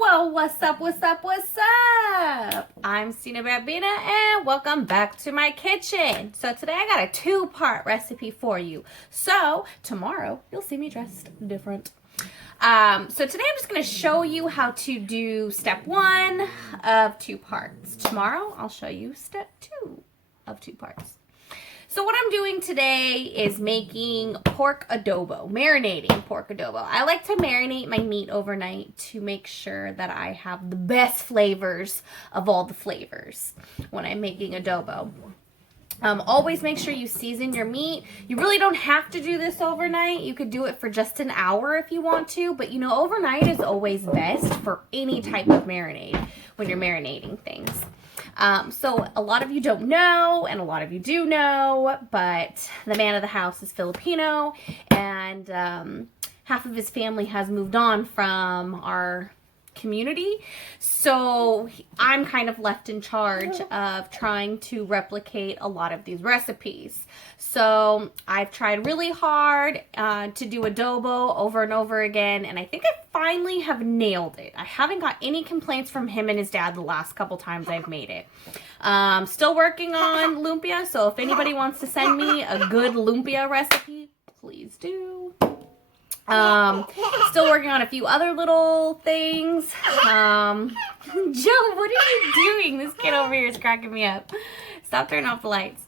Well, what's up, what's up, what's up? I'm Styna and welcome back to my kitchen. So today I got a two-part recipe for you. So tomorrow you'll see me dressed different. So today I'm just going to show you how to do step 1 of 2 parts. Tomorrow I'll show you step 2 of 2 parts. So what I'm doing today is making pork adobo, marinating pork adobo. I like to marinate my meat overnight to make sure that I have the best flavors of all the flavors when I'm making adobo. Always make sure you season your meat. You really don't have to do this overnight. You could do it for just an hour if you want to, but you know, overnight is always best for any type of marinade when you're marinating things. So a lot of you don't know, and a lot of you do know, but the man of the house is Filipino, and half of his family has moved on from our community. So I'm kind of left in charge of trying to replicate a lot of these recipes. So I've tried really hard to do adobo over and over again, and I think I finally have nailed it. I haven't got any complaints from him and his dad the last couple times I've made it. Still working on lumpia, so if anybody wants to send me a good lumpia recipe, please do. Still working on a few other little things. Joe, what are you doing? This kid over here is cracking me up. Stop turning off the lights.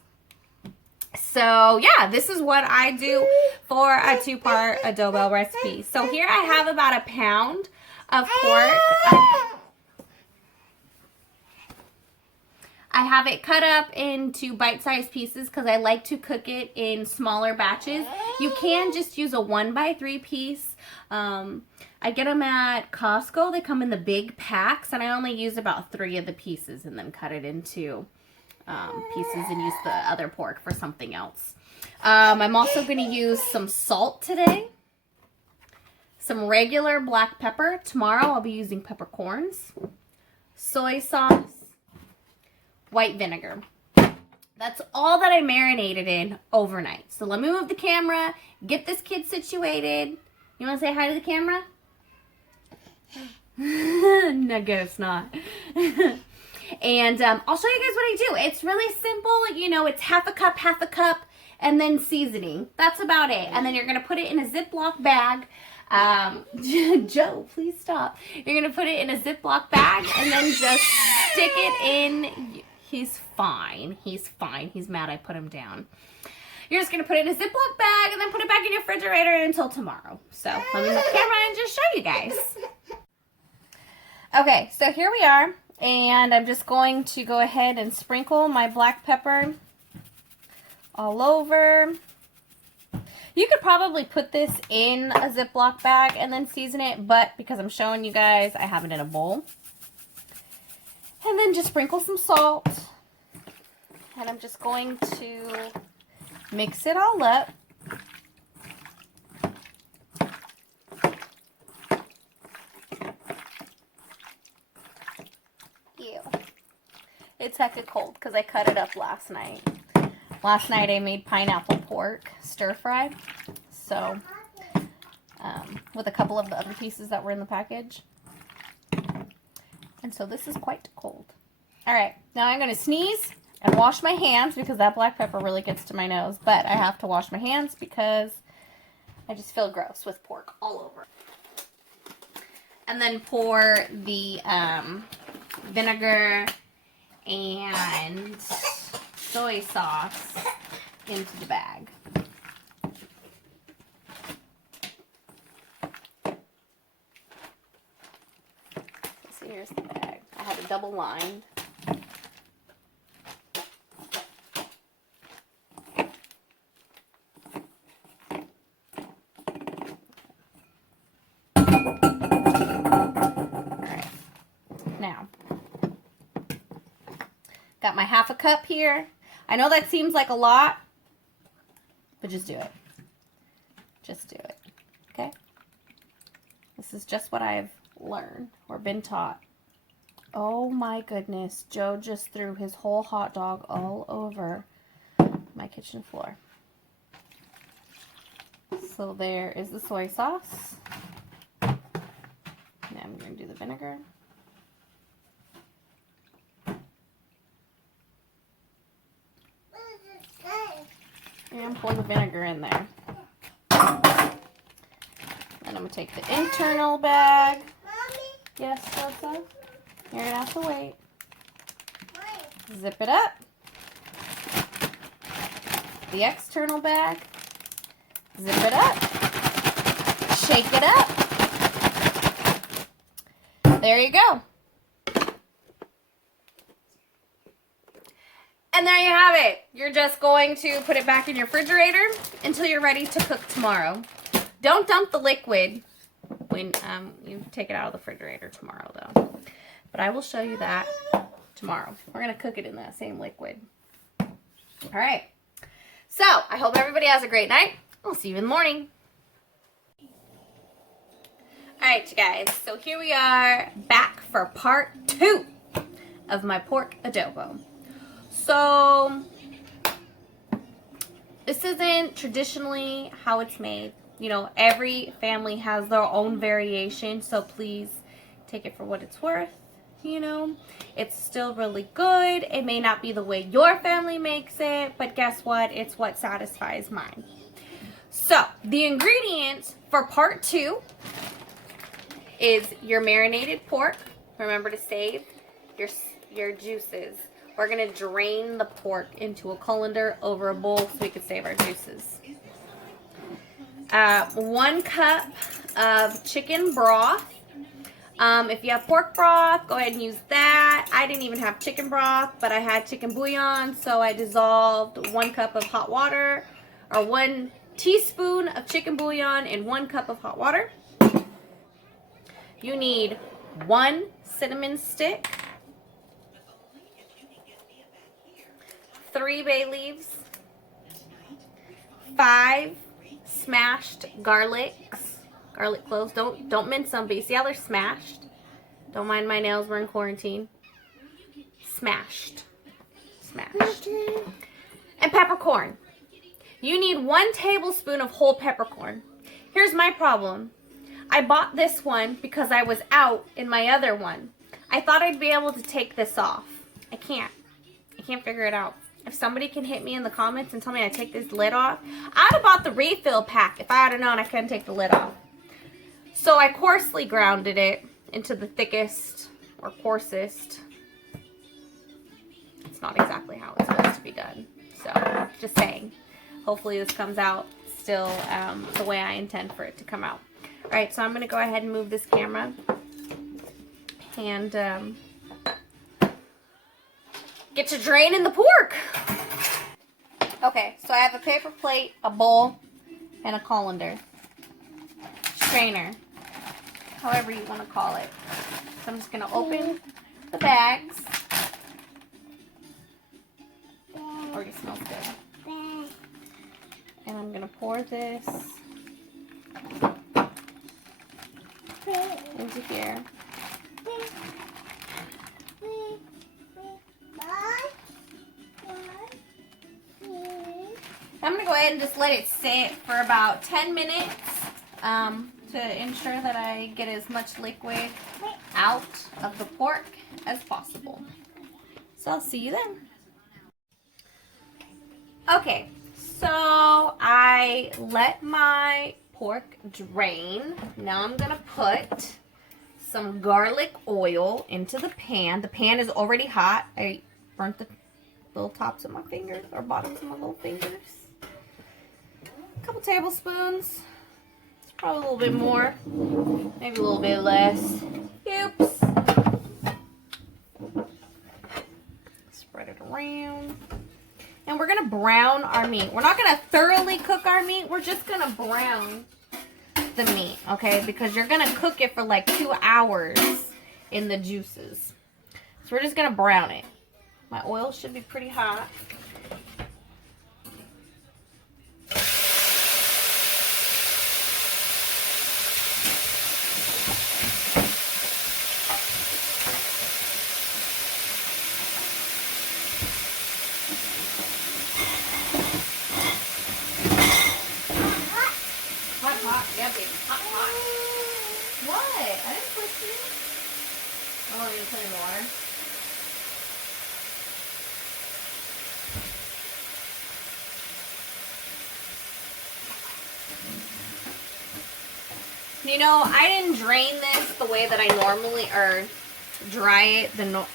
So yeah, this is what I do for a 2-part adobo recipe. So here I have about a pound of pork. I have it cut up into bite-sized pieces because I like to cook it in smaller batches. You can just use a 1x3 piece. I get them at Costco. They come in the big packs, and I only use about 3 of the pieces and then cut it into pieces and use the other pork for something else. I'm also going to use some salt today, some regular black pepper. Tomorrow I'll be using peppercorns, soy sauce, white vinegar. That's all that I marinated in overnight. So let me move the camera, get this kid situated. You want to say hi to the camera? No, good, it's not. And I'll show you guys what I do. It's really simple. You know, it's half a cup, and then seasoning. That's about it. And then you're going to put it in a Ziploc bag. Joe, please stop. You're going to put it in a Ziploc bag and then just stick it in. He's fine. He's fine. He's mad I put him down. You're just going to put it in a Ziploc bag and then put it back in your refrigerator until tomorrow. So let me move the camera and just show you guys. Okay, so here we are. And I'm just going to go ahead and sprinkle my black pepper all over. You could probably put this in a Ziploc bag and then season it, but because I'm showing you guys, I have it in a bowl. And then just sprinkle some salt. And I'm just going to mix it all up. Ew. It's hecka cold because I cut it up last night. Last night I made pineapple pork stir fry. So, with a couple of the other pieces that were in the package. And so this is quite cold. Alright, now I'm going to sneeze and wash my hands because that black pepper really gets to my nose. But I have to wash my hands because I just feel gross with pork all over. And then pour the vinegar and soy sauce into the bag. So here's the bag. I have it double lined. Now, got my half a cup here. I know that seems like a lot, but just do it. Just do it, okay? This is just what I've learned or been taught. Oh my goodness, Joe just threw his whole hot dog all over my kitchen floor. So there is the soy sauce. Now I'm going to do the vinegar. And pour the vinegar in there. And I'm going to take the internal bag. Yes, what's up? You're going to have to wait. Zip it up. The external bag. Zip it up. Shake it up. There you go. And there you have it. You're just going to put it back in your refrigerator until you're ready to cook tomorrow. Don't dump the liquid when you take it out of the refrigerator tomorrow, though. But I will show you that tomorrow. We're going to cook it in that same liquid. All right. So, I hope everybody has a great night. I'll see you in the morning. All right, you guys. So, here we are back for part 2 of my pork adobo. So, this isn't traditionally how it's made. You know, every family has their own variation, so please take it for what it's worth. You know, it's still really good. It may not be the way your family makes it, but guess what? It's what satisfies mine. So, the ingredients for part 2 is your marinated pork. Remember to save your juices. We're going to drain the pork into a colander over a bowl so we can save our juices. 1 cup of chicken broth. If you have pork broth, go ahead and use that. I didn't even have chicken broth, but I had chicken bouillon, so I dissolved 1 cup of hot water, or 1 teaspoon of chicken bouillon in 1 cup of hot water. You need 1 cinnamon stick, 3 bay leaves, 5 smashed garlic cloves. Don't mince them, but you see how they're smashed? Don't mind my nails, we're in quarantine. Smashed. And peppercorn. You need 1 tablespoon of whole peppercorn. Here's my problem. I bought this one because I was out in my other one. I thought I'd be able to take this off. I can't figure it out. If somebody can hit me in the comments and tell me I take this lid off, I'd have bought the refill pack if I had known I couldn't take the lid off. So I coarsely grounded it into the thickest or coarsest. It's not exactly how it's supposed to be done. So, just saying. Hopefully this comes out still the way I intend for it to come out. Alright, so I'm going to go ahead and move this camera. And get to draining the pork. Okay, so I have a paper plate, a bowl, and a colander. Strainer. However you want to call it. So I'm just going to open the bags. Already smells good. And I'm going to pour this into here. I'm going to go ahead and just let it sit for about 10 minutes to ensure that I get as much liquid out of the pork as possible. So I'll see you then. Okay, so I let my pork drain. Now I'm going to put some garlic oil into the pan. The pan is already hot. I burnt the little tops of my fingers, or bottoms of my little fingers. A couple tablespoons. It's probably a little bit more. Maybe a little bit less. Oops. Spread it around. And we're going to brown our meat. We're not going to thoroughly cook our meat. We're just going to brown the meat, okay? Because you're going to cook it for like 2 hours in the juices. So we're just going to brown it. My oil should be pretty hot. Hot, yeah, baby. Hot. What? I didn't Oh, you're putting the water? You know, I didn't drain this the way that I normally, or dry it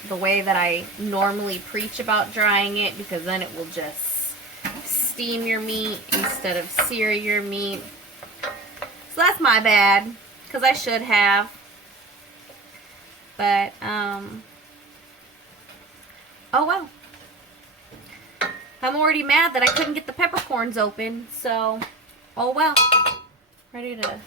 the way that I normally preach about drying it, because then it will just steam your meat instead of sear your meat. So that's my bad, because I should have. But, oh well. I'm already mad that I couldn't get the peppercorns open, so, oh well. Ready to...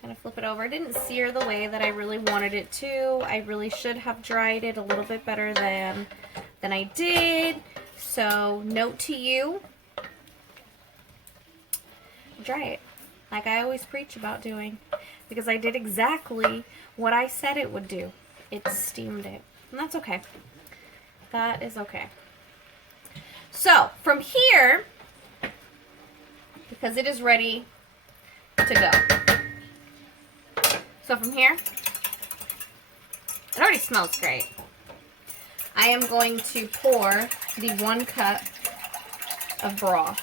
Kind of flip it over. It didn't sear the way that I really wanted it to. I really should have dried it a little bit better than I did. So, note to you, dry it like I always preach about doing, because I did exactly what I said it would do. It steamed it, and that's okay. That is okay. So, from here, because it is ready to go. So from here, it already smells great. I am going to pour the 1 cup of broth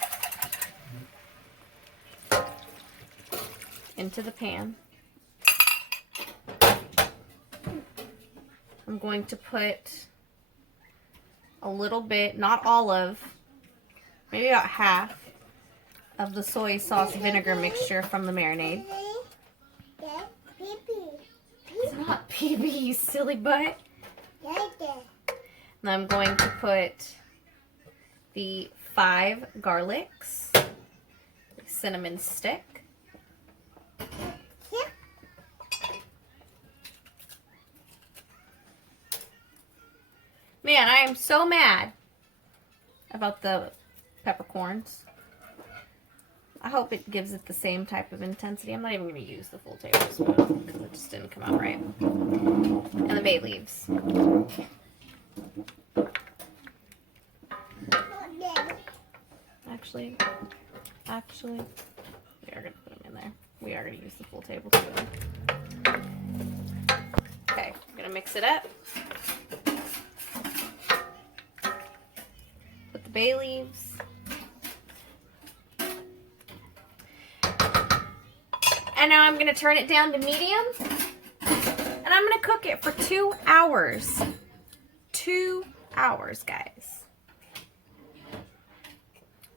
into the pan. I'm going to put a little bit, not all of, maybe about half of the soy sauce vinegar mixture from the marinade. It's not PB, you silly butt. And I'm going to put the 5 garlics, cinnamon stick, man, I am so mad about the peppercorns. I hope it gives it the same type of intensity. I'm not even going to use the full tablespoon because it just didn't come out right. And the bay leaves. Actually, we are going to put them in there. We are going to use the full tablespoon. Okay, I'm going to mix it up. Put the bay leaves. And now I'm going to turn it down to medium. And I'm going to cook it for 2 hours. 2 hours, guys.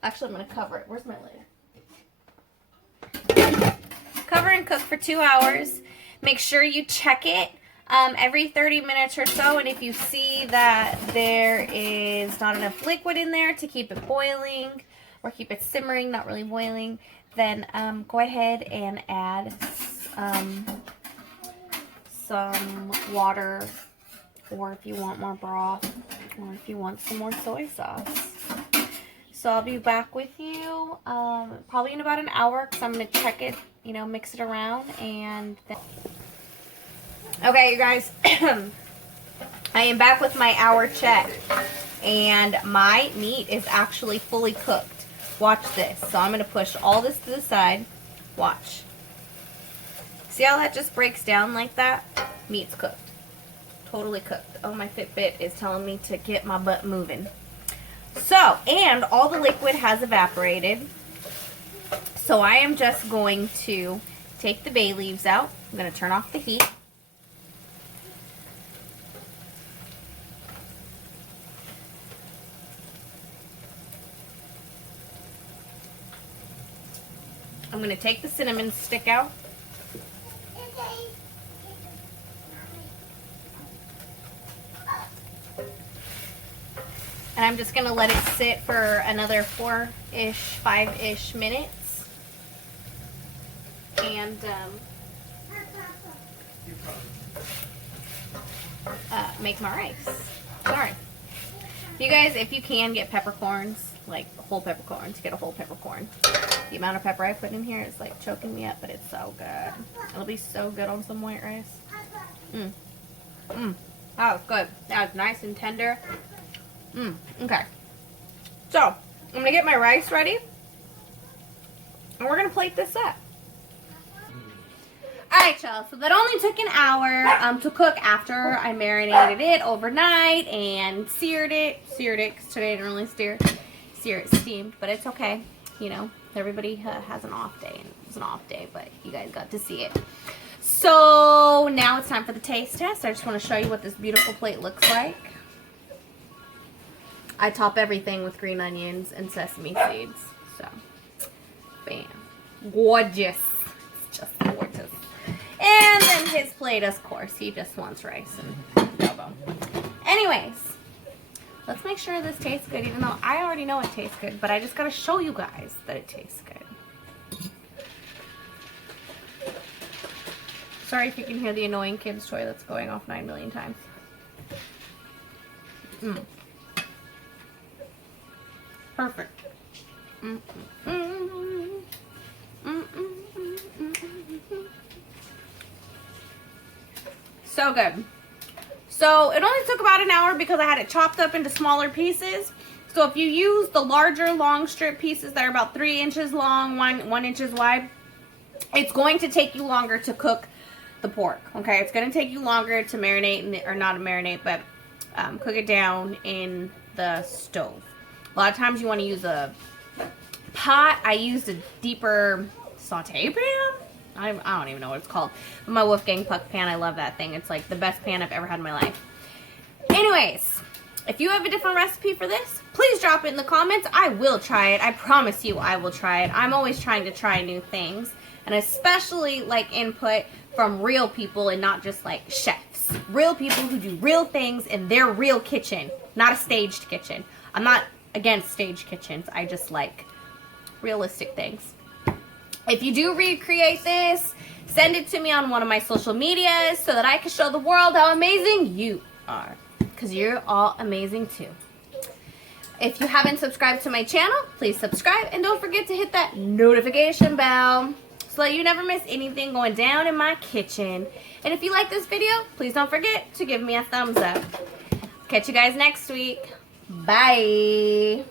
Actually, I'm going to cover it. Where's my lid? Cover and cook for 2 hours. Make sure you check it every 30 minutes or so. And if you see that there is not enough liquid in there to keep it boiling, or keep it simmering, not really boiling, then go ahead and add some water, or if you want more broth, or if you want some more soy sauce. So I'll be back with you probably in about an hour, because I'm going to check it, you know, mix it around, and then... Okay, you guys, I am back with my hour check, and my meat is actually fully cooked. Watch this. So I'm going to push all this to the side. Watch. See how that just breaks down like that? Meat's cooked. Totally cooked. Oh, my Fitbit is telling me to get my butt moving. So, and all the liquid has evaporated. So I am just going to take the bay leaves out. I'm going to turn off the heat. I'm going to take the cinnamon stick out. And I'm just going to let it sit for another 4-ish, 5-ish minutes. And make my rice. Sorry. You guys, if you can get peppercorns, like whole peppercorns, get a whole peppercorn. The amount of pepper I put in here is like choking me up, but it's so good. It'll be so good on some white rice. That was good. That was nice and tender. Okay. So, I'm going to get my rice ready. And we're going to plate this up. Alright, y'all, so that only took an hour to cook after I marinated it overnight and seared it because today I didn't really sear it steamed, but it's okay. You know, everybody has an off day, and it was an off day, but you guys got to see it. So now it's time for the taste test. I just want to show you what this beautiful plate looks like. I top everything with green onions and sesame seeds. So, bam. Gorgeous. It's just gorgeous. And then his plate, of course, he just wants rice and adobo. Anyways, let's make sure this tastes good, even though I already know it tastes good, but I just gotta show you guys that it tastes good. Sorry if you can hear the annoying kid's toy that's going off 9 million times. Perfect. So good. So it only took about an hour because I had it chopped up into smaller pieces. So if you use the larger long strip pieces that are about 3 inches long, 1 inch wide, it's going to take you longer to cook the pork. Okay, it's going to take you longer to marinate, or not marinate, but cook it down in the stove. A lot of times you want to use a pot. I used a deeper saute pan. I don't even know what it's called. But my Wolfgang Puck pan, I love that thing. It's like the best pan I've ever had in my life. Anyways, if you have a different recipe for this, please drop it in the comments. I will try it. I promise you I will try it. I'm always trying to try new things. And especially like input from real people and not just like chefs. Real people who do real things in their real kitchen. Not a staged kitchen. I'm not against staged kitchens. I just like realistic things. If you do recreate this, send it to me on one of my social medias so that I can show the world how amazing you are. Because you're all amazing too. If you haven't subscribed to my channel, please subscribe. And don't forget to hit that notification bell so that you never miss anything going down in my kitchen. And if you like this video, please don't forget to give me a thumbs up. Catch you guys next week. Bye.